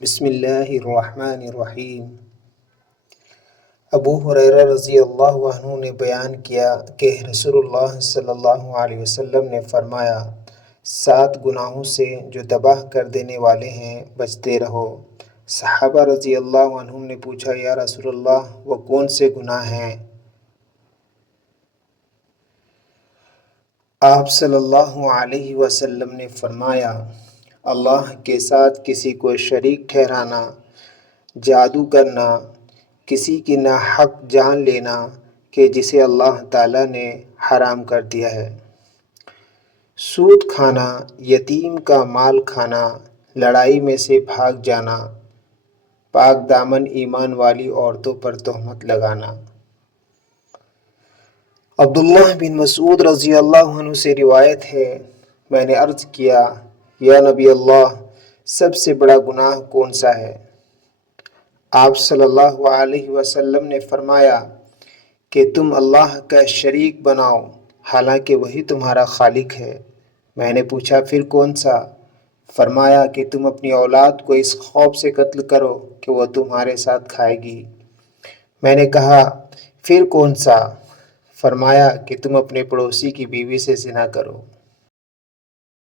بسم اللہ الرحمن الرحیم۔ ابو ہریرہ رضی اللہ عنہ نے بیان کیا کہ رسول اللہ صلی اللہ علیہ وسلم نے فرمایا، 7 گناہوں سے جو تباہ کر دینے والے ہیں بچتے رہو۔ صحابہ رضی اللہ عنہم نے پوچھا، یا رسول اللہ وہ کون سے گناہ ہیں؟ آپ صلی اللہ علیہ وسلم نے فرمایا، اللہ کے ساتھ کسی کو شریک ٹھہرانا، جادو کرنا، کسی کی ناحق جان لینا کہ جسے اللہ تعالیٰ نے حرام کر دیا ہے، سود کھانا، یتیم کا مال کھانا، لڑائی میں سے بھاگ جانا، پاک دامن ایمان والی عورتوں پر تہمت لگانا۔ عبداللہ بن مسعود رضی اللہ عنہ سے روایت ہے، میں نے عرض کیا، یا نبی اللہ، سب سے بڑا گناہ کون سا ہے؟ آپ صلی اللہ علیہ وسلم نے فرمایا کہ تم اللہ کا شریک بناؤ حالانکہ وہی تمہارا خالق ہے۔ میں نے پوچھا، پھر کون سا؟ فرمایا کہ تم اپنی اولاد کو اس خوف سے قتل کرو کہ وہ تمہارے ساتھ کھائے گی۔ میں نے کہا، پھر کون سا؟ فرمایا کہ تم اپنے پڑوسی کی بیوی سے زنا کرو۔